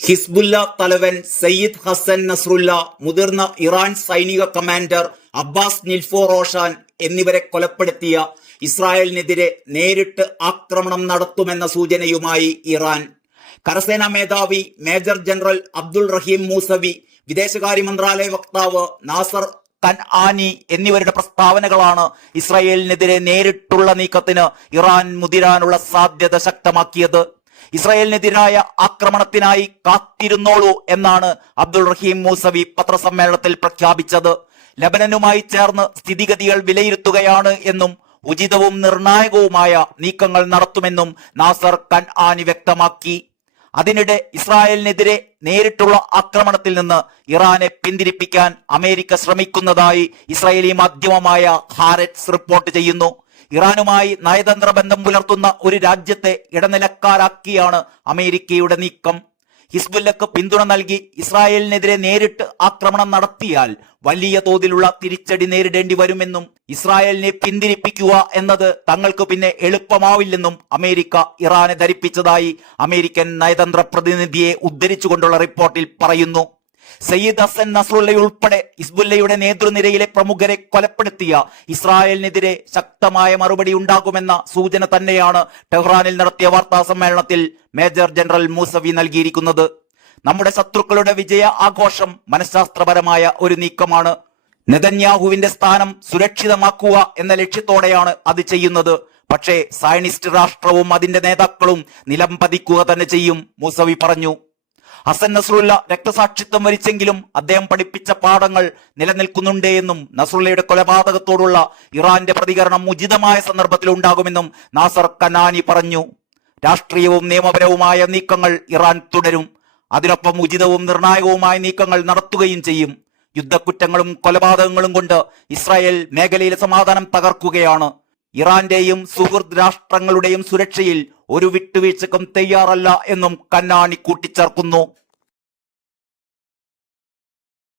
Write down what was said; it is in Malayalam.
ഹിസ്ബുല്ല തലവൻ സയ്യിദ് ഹസൻ നസ്രുല്ല, മുതിർന്ന ഇറാൻ സൈനിക കമാൻഡർ അബ്ബാസ് നിൽഫോ റോഷാൻ എന്നിവരെ കൊലപ്പെടുത്തിയ ഇസ്രായേലിനെതിരെ നേരിട്ട് ആക്രമണം നടത്തുമെന്ന സൂചനയുമായി ഇറാൻ. കരസേനാ മേധാവി മേജർ ജനറൽ അബ്ദുൾ റഹീം മൂസവി, വിദേശകാര്യ മന്ത്രാലയ വക്താവ് നാസർ കൻആനി എന്നിവരുടെ പ്രസ്താവനകളാണ് ഇസ്രായേലിനെതിരെ നേരിട്ടുള്ള നീക്കത്തിന് ഇറാൻ മുതിരാനുള്ള സാധ്യത ശക്തമാക്കിയത്. ഇസ്രായേലിനെതിരായ ആക്രമണത്തിനായി കാത്തിരുന്നോളൂ എന്നാണ് അബ്ദുൾ റഹീം മൂസവി പത്രസമ്മേളനത്തിൽ പ്രഖ്യാപിച്ചത്. ലബനനുമായി ചേർന്ന് സ്ഥിതിഗതികൾ വിലയിരുത്തുകയാണ് എന്നും ഉചിതവും നിർണായകവുമായ നീക്കങ്ങൾ നടത്തുമെന്നും നാസർ കൻആനി വ്യക്തമാക്കി. അതിനിടെ ഇസ്രായേലിനെതിരെ നേരിട്ടുള്ള ആക്രമണത്തിൽ നിന്ന് ഇറാനെ പിന്തിരിപ്പിക്കാൻ അമേരിക്ക ശ്രമിക്കുന്നതായി ഇസ്രായേലി മാധ്യമമായ ഹാരറ്റ്സ് റിപ്പോർട്ട് ചെയ്യുന്നു. ഇറാനുമായി നയതന്ത്ര ബന്ധം പുലർത്തുന്ന ഒരു രാജ്യത്തെ ഇടനിലക്കാരാക്കിയാണ് അമേരിക്കയുടെ നീക്കം. ഹിസ്ബുല്ലക്ക് പിന്തുണ നൽകി ഇസ്രായേലിനെതിരെ നേരിട്ട് ആക്രമണം നടത്തിയാൽ വലിയ തോതിലുള്ള തിരിച്ചടി നേരിടേണ്ടി വരുമെന്നും ഇസ്രായേലിനെ പിന്തിരിപ്പിക്കുക എന്നത് തങ്ങൾക്ക് പിന്നെ എളുപ്പമാവില്ലെന്നും അമേരിക്ക ഇറാനെ ധരിപ്പിച്ചതായി അമേരിക്കൻ നയതന്ത്ര പ്രതിനിധിയെ ഉദ്ധരിച്ചുകൊണ്ടുള്ള റിപ്പോർട്ടിൽ പറയുന്നു. സയ്യിദ് ഹസൻ നസ്രുള്ളയുൾപ്പെടെ ഹിസ്ബുല്ലയുടെ നേതൃനിരയിലെ പ്രമുഖരെ കൊലപ്പെടുത്തിയ ഇസ്രായേലിനെതിരെ ശക്തമായ മറുപടി ഉണ്ടാകുമെന്ന സൂചന തന്നെയാണ് ടെഹ്റാനിൽ നടത്തിയ വാർത്താ സമ്മേളനത്തിൽ മേജർ ജനറൽ മൂസവി നൽകിയിരിക്കുന്നത്. നമ്മുടെ ശത്രുക്കളുടെ വിജയ ആഘോഷം മനഃശാസ്ത്രപരമായ ഒരു നീക്കമാണ്. നെതന്യാഹുവിന്റെ സ്ഥാനം സുരക്ഷിതമാക്കുക എന്ന ലക്ഷ്യത്തോടെയാണ് അത് ചെയ്യുന്നത്. പക്ഷേ സയനിസ്റ്റ് രാഷ്ട്രവും അതിന്റെ നേതാക്കളും നിലം പതിക്കുക തന്നെ ചെയ്യും, മൂസവി പറഞ്ഞു. ഹസൻ നസ്രുല്ല രക്തസാക്ഷിത്വം വരിച്ചെങ്കിലും അദ്ദേഹം പഠിപ്പിച്ച പാഠങ്ങൾ നിലനിൽക്കുന്നുണ്ട് എന്നും നസ്രുല്ലയുടെ കൊലപാതകത്തോടുള്ള ഇറാന്റെ പ്രതികരണം ഉചിതമായ സന്ദർഭത്തിൽ ഉണ്ടാകുമെന്നും നാസർ കനാനി പറഞ്ഞു. രാഷ്ട്രീയവും നിയമപരവുമായ നീക്കങ്ങൾ ഇറാൻ തുടരും. അതിനൊപ്പം ഉചിതവും നിർണായകവുമായ നീക്കങ്ങൾ നടത്തുകയും ചെയ്യും. യുദ്ധക്കുറ്റങ്ങളും കൊലപാതകങ്ങളും കൊണ്ട് ഇസ്രായേൽ മേഖലയിലെ സമാധാനം തകർക്കുകയാണ്. ഇറാന്റെയും സുഹൃദ് രാഷ്ട്രങ്ങളുടെയും സുരക്ഷയിൽ ഒരു വിട്ടുവീഴ്ചക്കും തയ്യാറല്ല എന്നും കന്നാണി കൂട്ടിച്ചേർക്കുന്നു.